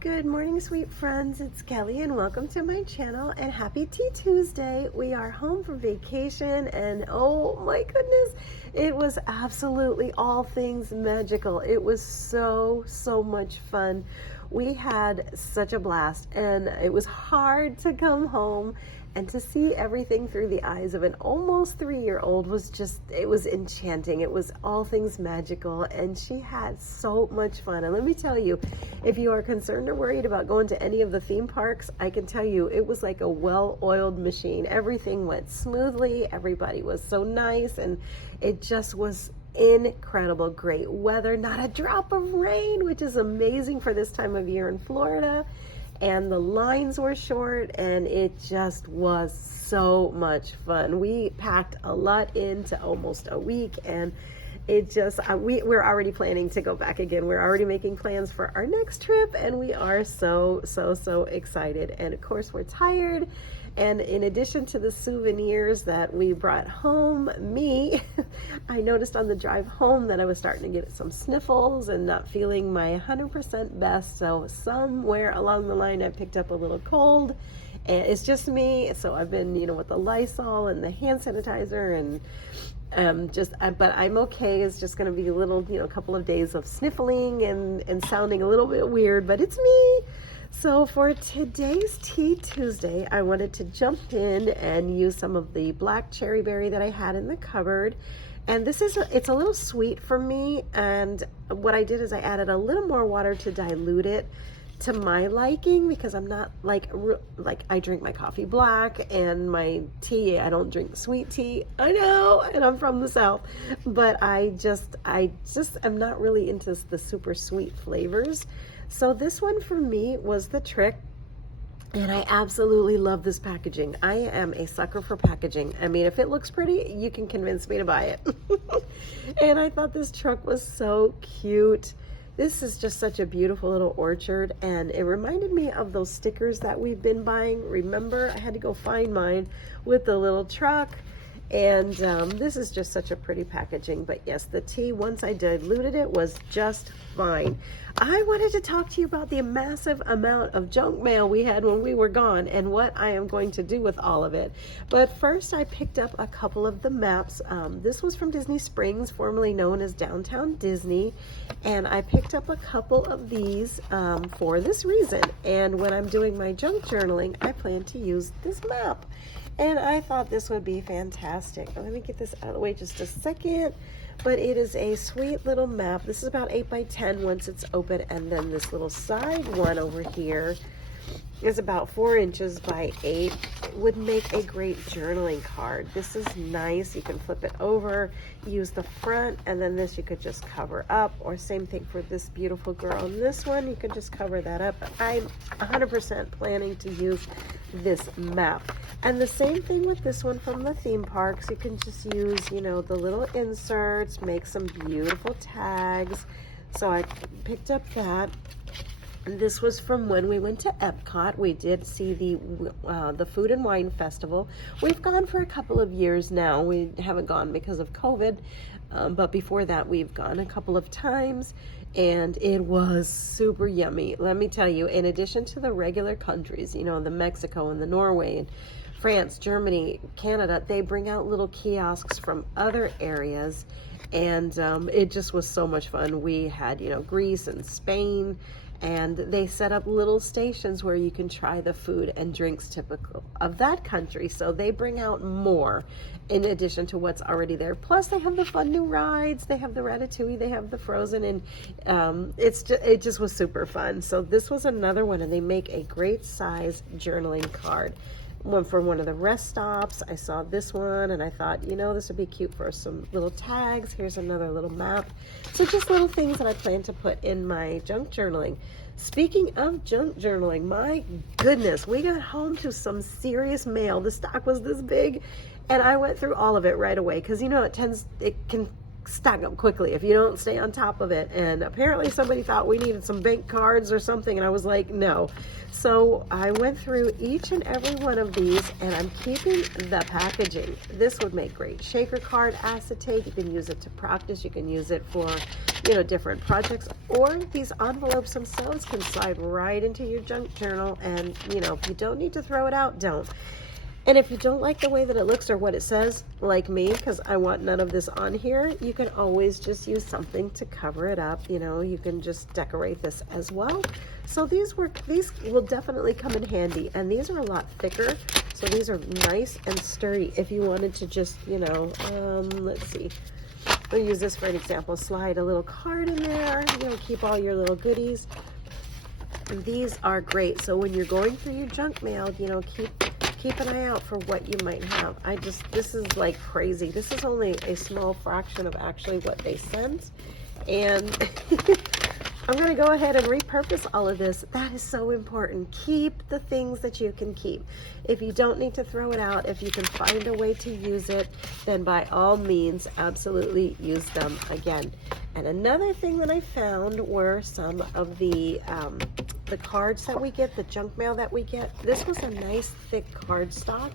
Good morning, sweet friends. It's Kelly and welcome to my channel and happy Tea Tuesday. We are home for vacation and oh my goodness, it was absolutely all things magical. It was so much fun. We had such a blast and it was hard to come home and to see everything through the eyes of an almost 3-year-old it was enchanting. It was all things magical and she had so much fun. And let me tell you, if you are concerned or worried about going to any of the theme parks, I can tell you it was like a well-oiled machine. Everything went smoothly. Everybody was so nice and it just was incredible. Great weather, not a drop of rain, which is amazing for this time of year in Florida. And the lines were short and it just was so much fun. We packed a lot into almost a week and we're already planning to go back again. We're already making plans for our next trip and we are so excited. And of course we're tired. And in addition to the souvenirs that we brought home, I noticed on the drive home that I was starting to get some sniffles and not feeling my 100% best. So somewhere along the line, I picked up a little cold and it's just me. So I've been, with the Lysol and the hand sanitizer and but I'm okay. It's just going to be a little, couple of days of sniffling and sounding a little bit weird, but it's me. So for today's Tea Tuesday, I wanted to jump in and use some of the black cherry berry that I had in the cupboard. And it's a little sweet for me. And what I did is I added a little more water to dilute it to my liking, because I'm not like I drink my coffee black and my tea. I don't drink sweet tea. I know, and I'm from the South, but I just am not really into the super sweet flavors. So this one for me was the trick. And I absolutely love this packaging. I am a sucker for packaging. I mean, if it looks pretty, you can convince me to buy it. And I thought this truck was so cute. This is just such a beautiful little orchard, and it reminded me of those stickers that we've been buying. Remember, I had to go find mine with the little truck. And this is just such a pretty packaging. But yes, the tea, once I diluted it, was just fine. I wanted to talk to you about the massive amount of junk mail we had when we were gone and what I am going to do with all of it. But first, I picked up a couple of the maps. This was from Disney Springs, formerly known as Downtown Disney. And I picked up a couple of these for this reason. And when I'm doing my junk journaling, I plan to use this map. And I thought this would be fantastic. Let me get this out of the way just a second. But it is a sweet little map. This is about 8 by 10 once it's open. And then this little side one over here is about 4 inches by 8. It would make a great journaling card. This is nice. You can flip it over, use the front, and then this you could just cover up. Or same thing for this beautiful girl. And this one, you could just cover that up. I'm 100% planning to use this map. And the same thing with this one from the theme parks. You can just use, the little inserts, make some beautiful tags. So I picked up that. And this was from when we went to Epcot. We did see the Food and Wine Festival. We've gone for a couple of years now. We haven't gone because of COVID, but before that we've gone a couple of times. And it was super yummy. Let me tell you, in addition to the regular countries, the Mexico and the Norway and France, Germany, Canada, they bring out little kiosks from other areas. And it just was so much fun. We had, Greece and Spain, and they set up little stations where you can try the food and drinks typical of that country. So they bring out more in addition to what's already there. Plus they have the fun new rides. They have the Ratatouille, they have the Frozen, and it just was super fun. So this was another one, and they make a great size journaling card. One from one of the rest stops. I saw this one and I thought, this would be cute for some little tags. Here's another little map. So just little things that I plan to put in my junk journaling. Speaking of junk journaling, my goodness, we got home to some serious mail. The stock was this big and I went through all of it right away because it can stack up quickly if you don't stay on top of it. And apparently somebody thought we needed some bank cards or something, and I was like, no. So I went through each and every one of these, and I'm keeping the packaging. This would make great shaker card acetate. You can use it to practice. You can use it for, you know, different projects, or these envelopes themselves can slide right into your junk journal. And, you know, if you don't need to throw it out, don't. And if you don't like the way that it looks or what it says, like me, because I want none of this on here, you can always just use something to cover it up. You know, you can just decorate this as well. So these will definitely come in handy, and these are a lot thicker. So these are nice and sturdy if you wanted to just, you know, let's see. We'll use this for an example. Slide a little card in there, you know, keep all your little goodies. These are great. So when you're going through your junk mail, you know, keep an eye out for what you might have. This is like crazy. This is only a small fraction of actually what they sent. And I'm going to go ahead and repurpose all of this. That is so important. Keep the things that you can keep. If you don't need to throw it out, if you can find a way to use it, then by all means, absolutely use them again. And another thing that I found were some of the cards that we get, the junk mail that we get. This was a nice thick card stock,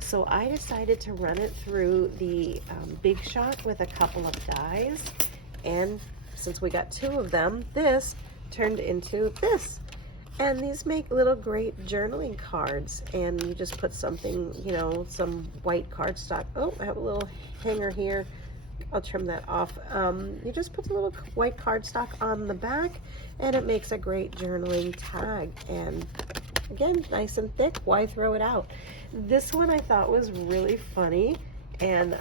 so I decided to run it through the Big Shot with a couple of dies, and since we got 2 of them, this turned into this. And these make little great journaling cards, and you just put something, you know, some white cardstock. Oh, I have a little hanger here. I'll trim that off. You just put a little white cardstock on the back, and it makes a great journaling tag. And again, nice and thick. Why throw it out? This one I thought was really funny, and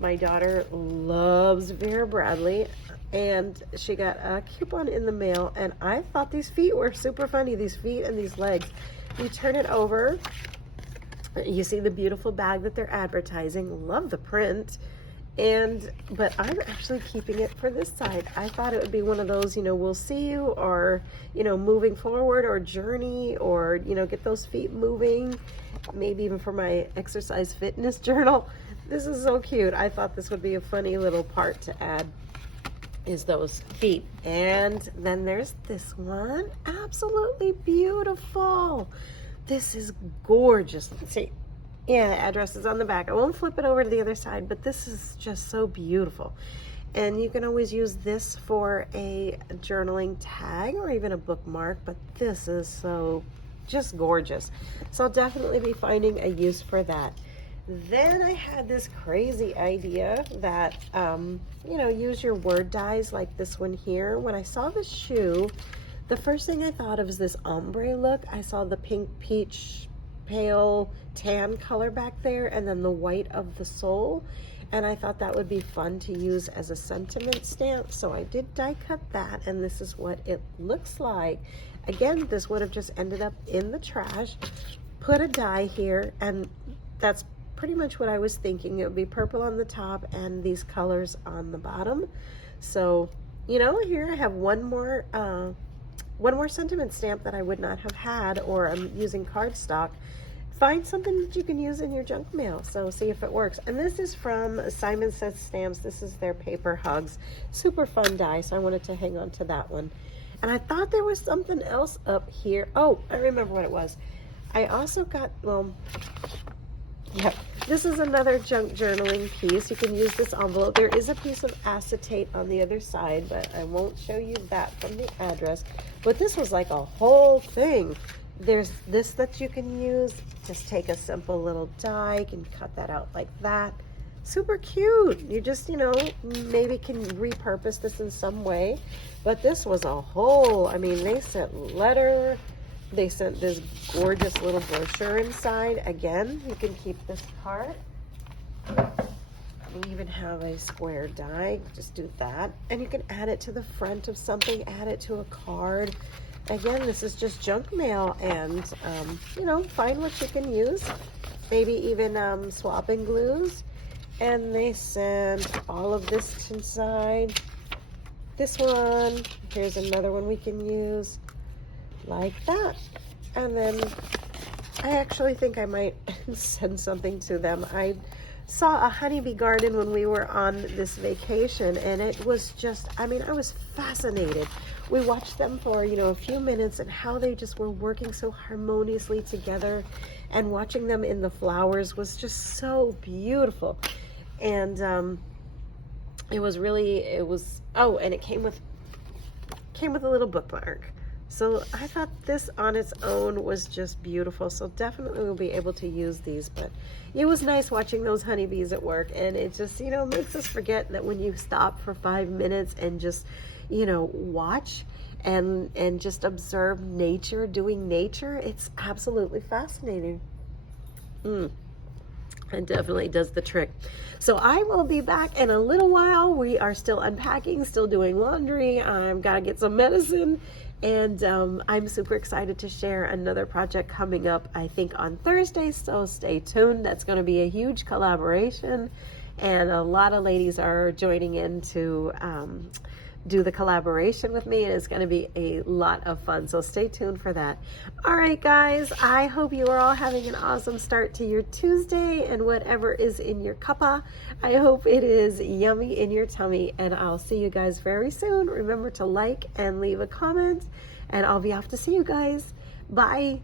my daughter loves Vera Bradley, and she got a coupon in the mail, and I thought these feet were super funny, these feet and these legs. You turn it over, you see the beautiful bag that they're advertising. Love the print. But I'm actually keeping it for this side. I thought it would be one of those, you know, we'll see you, or, you know, moving forward, or journey, or, you know, get those feet moving, maybe even for my exercise fitness journal. This is so cute. I thought this would be a funny little part to add, is those feet. And then there's this one. Absolutely beautiful. This is gorgeous. See, yeah, the address is on the back. I won't flip it over to the other side, but this is just so beautiful. And you can always use this for a journaling tag or even a bookmark, but this is so just gorgeous. So I'll definitely be finding a use for that. Then I had this crazy idea that, you know, use your word dies like this one here. When I saw the shoe, the first thing I thought of is this ombre look. I saw the pink, peach, pale tan color back there, and then the white of the sole, and I thought that would be fun to use as a sentiment stamp. So I did die cut that, and this is what it looks like. Again, this would have just ended up in the trash. Put a die here, and that's pretty much what I was thinking. It would be purple on the top and these colors on the bottom. So, you know, here I have one more sentiment stamp that I would not have had, or I'm using cardstock. Find something that you can use in your junk mail, so see if it works. And this is from Simon Says Stamps. This is their paper hugs. Super fun die, so I wanted to hang on to that one. And I thought there was something else up here. Oh, I remember what it was. I also got, well, yeah, this is another junk journaling piece. You can use this envelope. There is a piece of acetate on the other side, but I won't show you that from the address. But this was like a whole thing. There's this that you can use. Just take a simple little die. You can cut that out like that. Super cute. You just, you know, maybe can repurpose this in some way. But this was a whole, I mean, they sent letter. They sent this gorgeous little brochure inside. Again, you can keep this part. We even have a square die. Just do that. And you can add it to the front of something, add it to a card. Again, this is just junk mail, and, you know, find what you can use. Maybe even swapping glues. And they sent all of this inside. This one. Here's another one we can use. Like that. And then I actually think I might send something to them. I saw a honeybee garden when we were on this vacation, and it was just, I mean, I was fascinated. We watched them for, you know, a few minutes, and how they just were working so harmoniously together, and watching them in the flowers was just so beautiful. And it was really, oh, and it came with a little bookmark. So I thought this on its own was just beautiful. So definitely we'll be able to use these. But it was nice watching those honeybees at work. And it just, you know, makes us forget that when you stop for 5 minutes and just, you know, watch and just observe nature, doing nature, it's absolutely fascinating. It definitely does the trick. So I will be back in a little while. We are still unpacking, still doing laundry. I've got to get some medicine. And I'm super excited to share another project coming up, I think, on Thursday. So stay tuned. That's going to be a huge collaboration. And a lot of ladies are joining in to do the collaboration with me, and it's going to be a lot of fun. So stay tuned for that. All right, guys, I hope you are all having an awesome start to your Tuesday, and whatever is in your cuppa, I hope it is yummy in your tummy, and I'll see you guys very soon. Remember to like and leave a comment, and I'll be off to see you guys. Bye.